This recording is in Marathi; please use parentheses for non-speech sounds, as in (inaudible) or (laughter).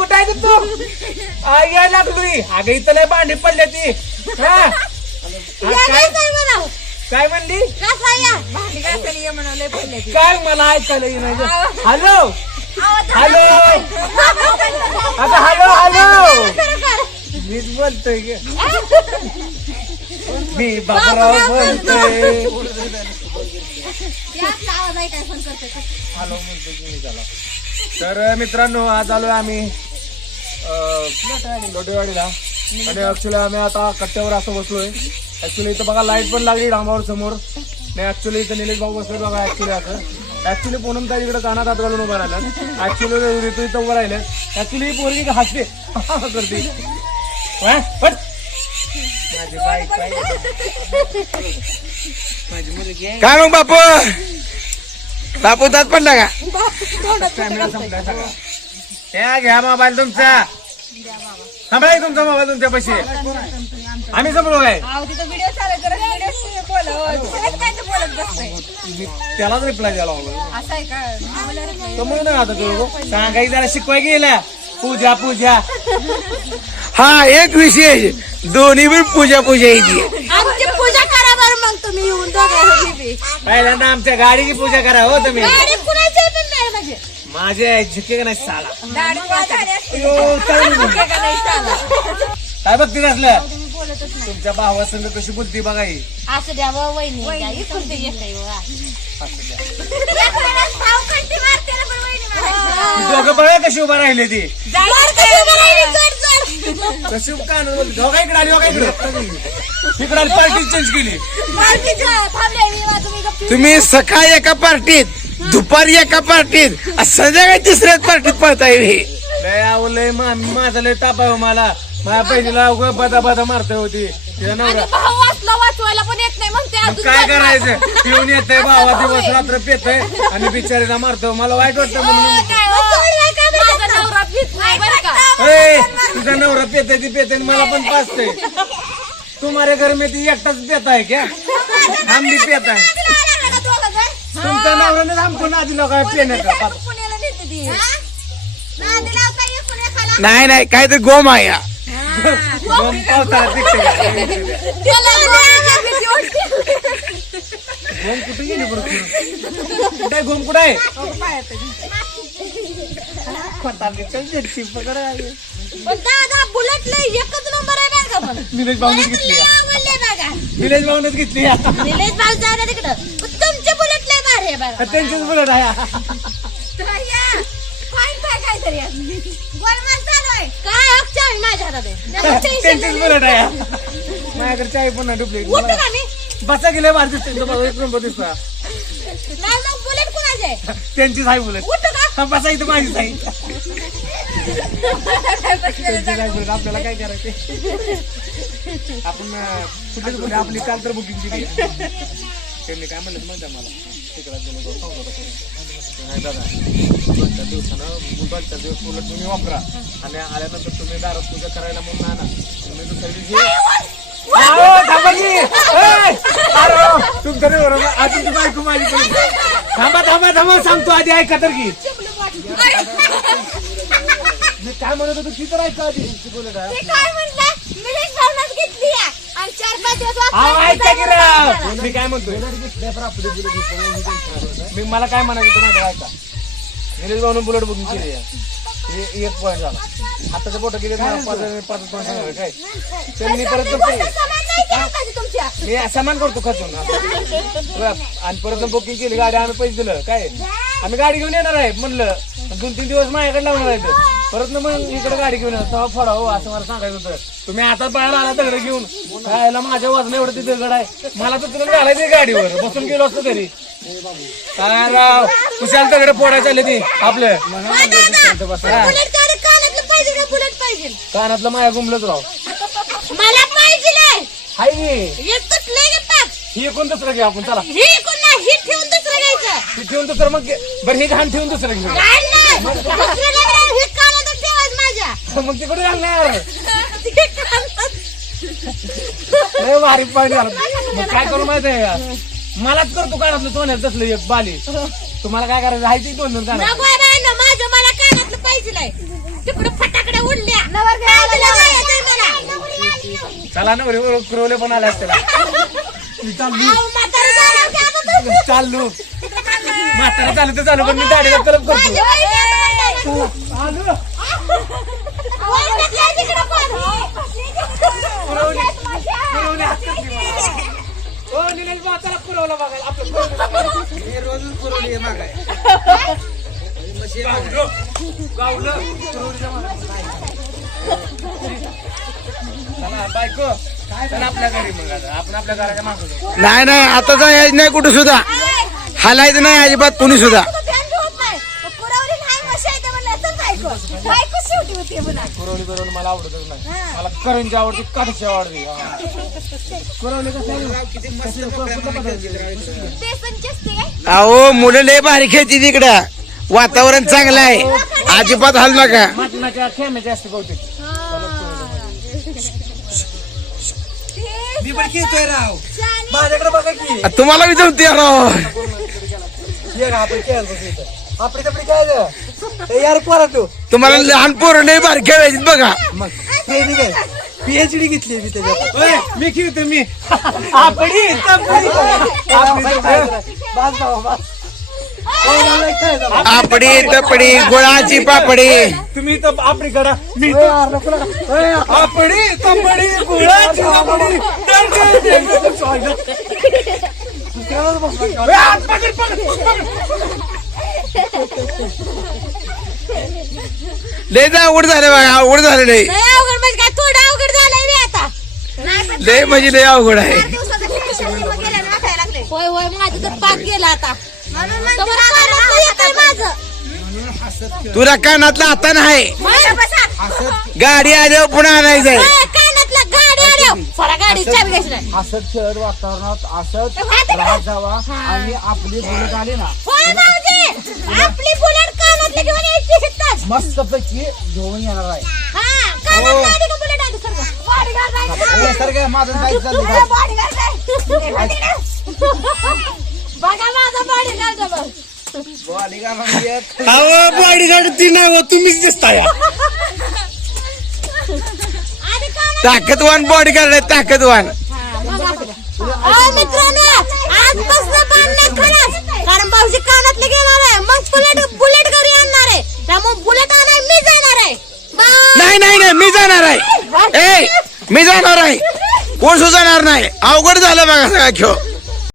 ग तू? आ, याय लागलोय अगं इथं लय भांडी पडल्या ती. हा? काय? काय म्हणली? ये. काय मला ऐकायला येईना हॅलो? हॅलो? आता हॅलो हॅलो? मीच बोलतोय ग. मी बाबराव बोलतोय. हॅलो म्हणतो की मी त्याला. तर मित्रांनो आज आलोय आम्ही. लोटेवाडीला. आणि ऍक्च्युली आम्ही आता कट्ट्यावर असं बसलोय. ऍक्च्युली इथं बघा लाइट पण लागली डांबावर समोर. नाही ऍक्च्युली इथं निलेश भाऊ बसले बघा ऍक्च्युली असं ऍक्च्युली पूनम ताई इकडे कानात हात घालून उभं राहिलं ऍक्च्युली ऋतू इथं उभं राहिलं ऍक्च्युली ही पोरगी हसते. (laughs) करते. काय मग बापू? बापू तात पडला का? त्या घ्या मोबाईल तुमचा. सांभाळा तुमचा मोबाईल तुमच्या पैसे. आम्ही संपलो काय? अहो, तिथं व्हिडिओ चालू करत व्हिडिओ बोलत दुसऱ्याच काय तर बोलत बसतंय मी त्यालाच रिप्लाय द्यायला लागलो. असं आहे का? तर म्हणून आता तू सांगायचं जरा शिकवाय गेला. पूजा पूजा. हा एक विशेष. दोन्ही बी पूजा पूजा येते आमची पूजा करा बरं मग तुम्ही येऊन बी. पहिल्यांदा आमच्या गाडीची पूजा करा हो तुम्ही. गाडी माझे झुके का नाही साला? का. काय बघते नाही तुमच्या भावासंग कशी बोलती बघा ही. असं वहिनी. द्या. इथून ते येतंय व. दोघं बघा कशी उभा राहिले ती? कशी कान दोघा इकडे आली दोघा इकडे. इकडे आली पार्टी चेंज केली. तुम्ही सकाळी एका पार्टीत दुपारी एका पार्टीत आणि संध्याकाळी तिसऱ्याच पार्टीत पळता येईल लय आव लय मा- माझा लय ताप आहे हो मला. माझ्या बहिणीला उगा बदा बदा मारते होती तिचा नवरा आणि भाऊ वाचला वाचवायला पण येत नाही म्हणते मग अजून काय वाचवा. करायचं? पिऊन येतंय भावा दिवस रात्र पेतय आणि बिचारीला मारतो मला वाईट वाटतं म्हणून. हो, नाही, हो. माझा नवरा पीत नाही बरं का? ए, तुझा नवरा पेते ती पेते मला पण पाचते तुम्हारे घर में ती एकटाच पेता है क्या? हम भी पेता है तुमच्या नवऱ्याने हमको ना दिलं काय पेण्याचं पुण्याला नेते ती नाही नाही काहीतरी गोम आहे हा. दोन पावसाळ्यात का? घोम कुठे गेली बरं? कुठे आहे घोम कुठे आहे पकड. दादा बुलेट लय एकच नंबर आहे बरं का पण निलेश भाऊनेच तर घेतली लय आहे. आवडले बघा निलेश भाऊनेच घेतली. निलेश भाऊ जाऊ दे तिकडं पण तुमचे बुलेट लय भारी आहे बरं त्यांचीच बुलेट आहे. काहीतरी गोलमाल चालू काय माझ्या त्यांचीच नाही. बुलेट आहे. माझ्याकडे चाय पण नाही डुप्लिकेट उठू का मी. बसा गेले भारी दिसते एक नंबर बुलेट कुणाचे? त्यांचीच आहे बुलेट उठू का बसा इथं माझीच आहे. त्यांचीच आहे. बुलेट आपल्याला काय करायचं आपण अं, आपली काल तर बुकिंग केली. त्यांनी काय म्हणलं माहिती मला? तिकडे गेलो तो सांगत होता कोणी. नाही दादा दोन चार दिवसानं दोन चार दिवस उलट तुम्ही वापरा आणि आल्यानंतर तुम्ही दारात पूजा करायला म्हणून आणा तुम्ही दुसऱ्या दिवशी अहो, थांबा की. ए, अरे, तुमचं नाही बरोबर तुमची बायको माझी. थांबा थांबा थांबा सांगतो आधी ऐका तर की काय म्हणत होतो ती तर ऐका आधी बोलत आहे. ते काय म्हणलं निलेश भाऊनच घेतली आहे. आणि चार पाच दिवस अहो, वाचवायला ऐका मी काय म्हणतोय? मी मला काय म्हणायचं आहे ऐका निलेश भाऊन बुलेट बुकिंग केली आहे. एक पॉईंट झाला. आताच्या फोटो ना पाच पॉईंट काय? त्यांनी परत मी समान करतो खर्चून. आणि परत बुकिंग केली गाडी आम्ही पैसे दिलं काय? आम्ही गाडी घेऊन येणार आहे म्हणलं. दोन तीन दिवस माझ्याकडे लावणार आहे परत ना मग इकडे गाडी घेऊन तेव्हा फडा हो असं मला सांगायचं होतं. तुम्ही आता बाहेर आला दगड घेऊन. खायला माझ्या वजन एवढं ते दगड आहे. मला तर तुला घालायचं गाडीवर. बसून गेलो असतो तरी काय राव? कुशाल दगड फोडायचे आले ती आपलं. कानातलं माया गुमलंच राव. मला पाहिजे. नाही. हाय की? ही कोण दुसरं घे आपण चला. ठेवून दुसरं घ्यायचं. ठेवून दुसरं मग. बरं ही घाण ठेवून दुसरं घेऊ मग तिकडे घालणार. (laughs) भारी पाणी काय करू माहिती आहे मलाच करतो कानातलं सोन्यात तसलं एक बाली. तुम्हाला काय करायचं? आहे ती दोन दोन ना माझं मला कानातलं पाहिजे नाही. तिकडे फटाकडे उडल्या. चला ना बरोबर पण आले असते मी चाललो. म्हातारा चालू ते चालू पण मी दाढीला कलम करतो. बाई म्हातारा पुरवला बघा आपलं पुरवलं बघा. गावलं गावलं पुरवलीच्या मागं. चला बायको. चला आपल्या घरी मग आता. आपण आपल्या घराच्या मागं जाऊ. नाही नाही आता जायचं नाही कुठं सुद्धा. हालायचं नाही अजिबात कुणी सुद्धा. पुरवली मला आवडतच नाही. मला करंजी आवडते काढशी आवडते? अहो मुलं लय भारी खेळती तिकडं वातावरण चांगलं आहे. अजिबात हाल नका. मटणाच्या खेमेचे असते बहुतेक ते मी पण खेळतोय राव. शानी. माझ्याकडे बघा की. तुम्हाला विचारते राव. आपण इथं. आपली तपडी काय यार पोरा तू तुम्हाला लहान पोरं लय भारी खेळायची बघा मग पीएचडी घेतली मी त्याच्यात ओय, मी खेळतो मी आपडी तपडी. आपडी तपडी. बस बाबा बस मला एक खेळायचं बा. आपडी तपडी गुळाची पापडी तुम्ही तर आपडी करा मी ए, तर यार, नको नका. ए, आपडी तपडी गुळाची आपडी खेळत बसला का? पकड पकड पकड. लय अवघड झालं बघा अवघड झालं लय. लय अवघड म्हणजे काय? थोडं अवघड झालंय रे आता. नाही लय म्हणजे लय अवघड आहे. चार दिवसाचं टेन्शन मग गेल्यानं वाटायला लागले होय होय माझं तर पाक गेला आता. म्हणून म्हणते कानातलं येतंय माझं. तुला कानातला आता नाही. माझं बसा. गाडी आल्यावर पुन्हा आणायचंय होय, कानातलं गाडी आल्या फरा गाडी चाबी घ्यायची नाही. असंच खेळत वातावरणात असंच वाटतं का? राहत जावा आणि आपली बोलत आली ना. होय भाऊजी. आपली बुलेट कानातलं घेऊन यायची हिताच मस्त पैकी घेऊन येणार आहे. हा कानातलं आधी का बुलेट आधी सर्व बॉडीगार्ड नाही ए, सर काय माझं बघा बघ. अहो बॉडीगार्ड ती नाही हो तुम्हीच दिसताय आधी कानात ताकदवान बॉडीगार्ड आहे ताकदवान. मित्रांनो मी जाणार आहे कोण सुचणार नाही? अवघड झालं बघा सगळा खेळ.